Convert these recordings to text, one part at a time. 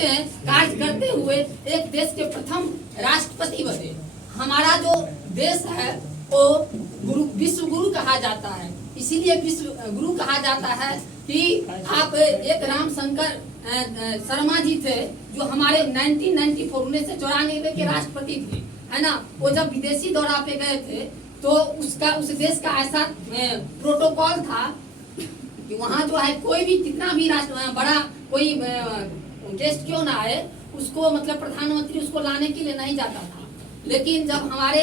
में कार्य करते हुए एक देश के प्रथम राष्ट्रपति बने। हमारा जो देश है वो विश्व गुरु कहा जाता है। इसीलिए विश्व गुरु कहा जाता है कि आप एक रामशंकर शर्मा जी थे जो हमारे 1994 से 94 के राष्ट्रपति थे, है ना। वो जब विदेशी दौरा पे गए थे तो उस देश का ऐसा प्रोटोकॉल था कि वहाँ जो है कोई भी कितना भी बड़ा कोई गेस्ट क्यों ना आए उसको मतलब प्रधानमंत्री उसको लाने के लिए नहीं जाता था। लेकिन जब हमारे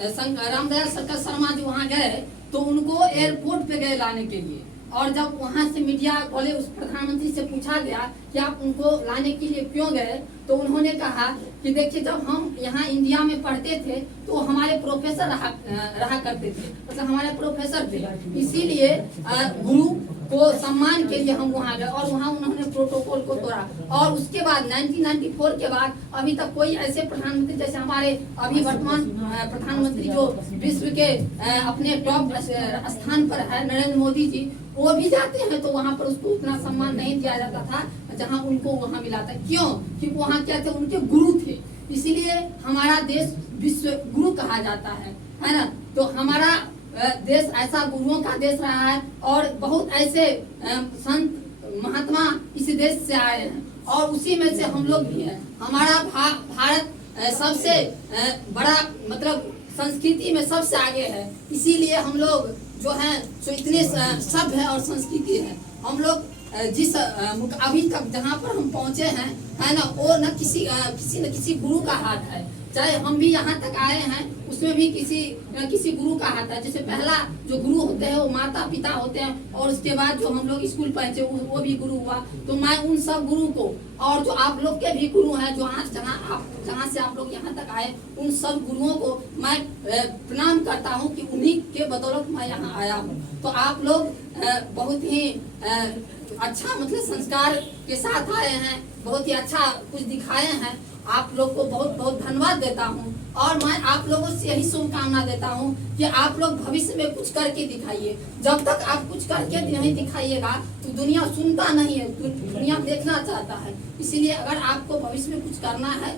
रामदयाल शंकर शर्मा जी वहाँ गए तो उनको एयरपोर्ट पे गए लाने के लिए, और जब वहाँ से मीडिया वाले उस प्रधानमंत्री से पूछा गया कि आप उनको लाने के लिए क्यों गए, तो उन्होंने कहा कि देखिए जब हम यहाँ इंडिया में पढ़ते थे तो हमारे प्रोफेसर रहा करते थे, मतलब हमारे प्रोफेसर थे, इसीलिए गुरु को सम्मान के लिए हम वहाँ गए और वहाँ उन्होंने प्रोटोकॉल को तोड़ा। और उसके बाद 1994 के बाद अभी तक कोई ऐसे प्रधानमंत्री जैसे हमारे अभी वर्तमान प्रधानमंत्री जो विश्व के अपने टॉप स्थान पर है नरेंद्र मोदी जी, वो भी जाते हैं तो वहाँ पर उसको उतना सम्मान नहीं दिया जाता था जहाँ उनको वहाँ मिला था। क्यों? क्योंकि वहाँ क्या थे, उनके गुरु थे। इसीलिए हमारा देश विश्व गुरु कहा जाता है ना। तो हमारा देश ऐसा गुरुओं का देश रहा है और बहुत ऐसे संत महात्मा इस देश से आए हैं और उसी में से हम लोग भी हैं। हमारा भारत सबसे बड़ा मतलब संस्कृति में सबसे आगे है, इसीलिए हम लोग जो हैं जो इतने सभ्य है और संस्कृति है। हम लोग जिस अभी तक जहाँ पर हम पहुँचे हैं, है ना, वो न किसी गुरु का हाथ है। चाहे हम भी यहाँ तक आए हैं उसमें भी किसी गुरु का हाथ है। जैसे पहला जो गुरु होते हैं वो माता पिता होते हैं और उसके बाद जो हम लोग स्कूल पहुँचे वो भी गुरु हुआ। तो मैं उन सब गुरु को और जो आप लोग के भी गुरु हैं जो आज जहाँ से आप लोग यहाँ तक आए, उन सब गुरुओं को मैं प्रणाम करता हूँ कि उन्हीं के बदौलत मैं यहाँ आया हूँ। तो आप लोग बहुत ही अच्छा मतलब संस्कार के साथ आए हैं, बहुत ही अच्छा कुछ दिखाए हैं। आप लोग को बहुत बहुत धन्यवाद देता हूँ और मैं आप लोगों से यही शुभकामना देता हूँ कि आप लोग भविष्य में कुछ करके दिखाइए। जब तक आप कुछ करके नहीं दिखाइएगा तो दुनिया सुनता नहीं है, दुनिया देखना चाहता है। इसीलिए अगर आपको भविष्य में कुछ करना है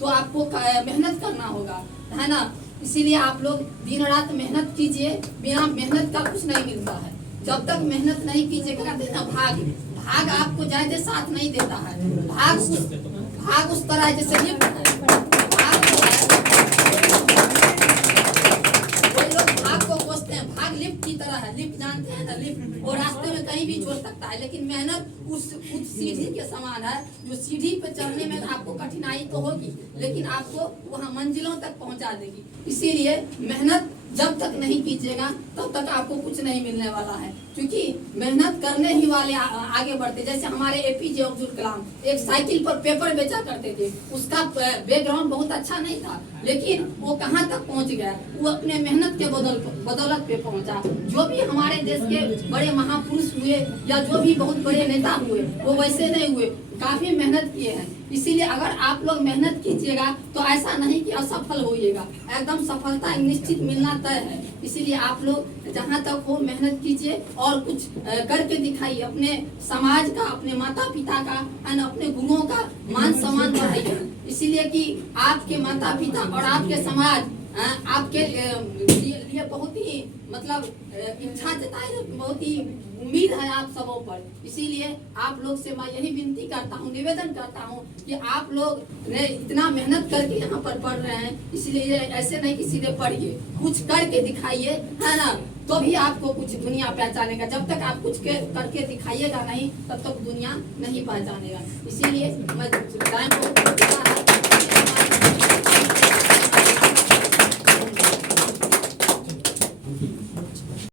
तो आपको मेहनत करना होगा, है ना। इसीलिए आप लोग दिन रात मेहनत कीजिए, बिना मेहनत का कुछ नहीं मिलता है। जब तक मेहनत नहीं कीजिएगा ना भाग आपको ज्यादा साथ नहीं देता है। भाग उस तरह जैसे लिफ्ट है, भाग को कोसते हैं, भाग लिफ्ट की तरह है। लिफ्ट जानते हैं ना, लिफ्ट वो रास्ते में कहीं भी छोड़ सकता है, लेकिन मेहनत उस सीढ़ी के समान है जो सीढ़ी पर चढ़ने में आपको कठिनाई तो होगी लेकिन आपको वहाँ मंजिलों तक पहुँचा देगी। इसीलिए मेहनत जब तक नहीं कीजिएगा तब तक आपको कुछ नहीं मिलने वाला है, क्योंकि मेहनत करने ही वाले आगे बढ़ते। जैसे हमारे एपीजे अब्दुल कलाम एक साइकिल पर पेपर बेचा करते थे, उसका बैकग्राउंड बहुत अच्छा नहीं था लेकिन वो कहाँ तक पहुँच गया, वो अपने मेहनत के बदौलत पे पहुँचा। जो भी हमारे देश के बड़े महापुरुष हुए या जो भी बहुत बड़े नेता हुए वो वैसे नहीं हुए, काफी मेहनत किए हैं। इसीलिए अगर आप लोग मेहनत कीजिएगा तो ऐसा नहीं कि असफल होइएगा, एकदम सफलता निश्चित मिलना तय है। इसीलिए आप लोग जहाँ तक हो मेहनत कीजिए और कुछ करके दिखाइए, अपने समाज का, अपने माता पिता का और अपने गुरुओं का मान सम्मान बढ़ाइए। इसीलिए कि आपके माता पिता और आपके समाज आपके लिए बहुत ही मतलब इच्छा जताए, बहुत ही उम्मीद है आप सबों पर। इसीलिए आप लोग से मैं यही विनती करता हूँ, निवेदन करता हूँ कि आप लोग ने इतना मेहनत करके यहाँ पर पढ़ रहे हैं, इसलिए ऐसे नहीं कि सीधे पढ़िए, कुछ करके दिखाइए, है ना, तो भी आपको कुछ दुनिया पहचानेगा। जब तक आप कुछ करके दिखाइएगा नहीं तब तक दुनिया नहीं पहचानेगा। इसीलिए मैं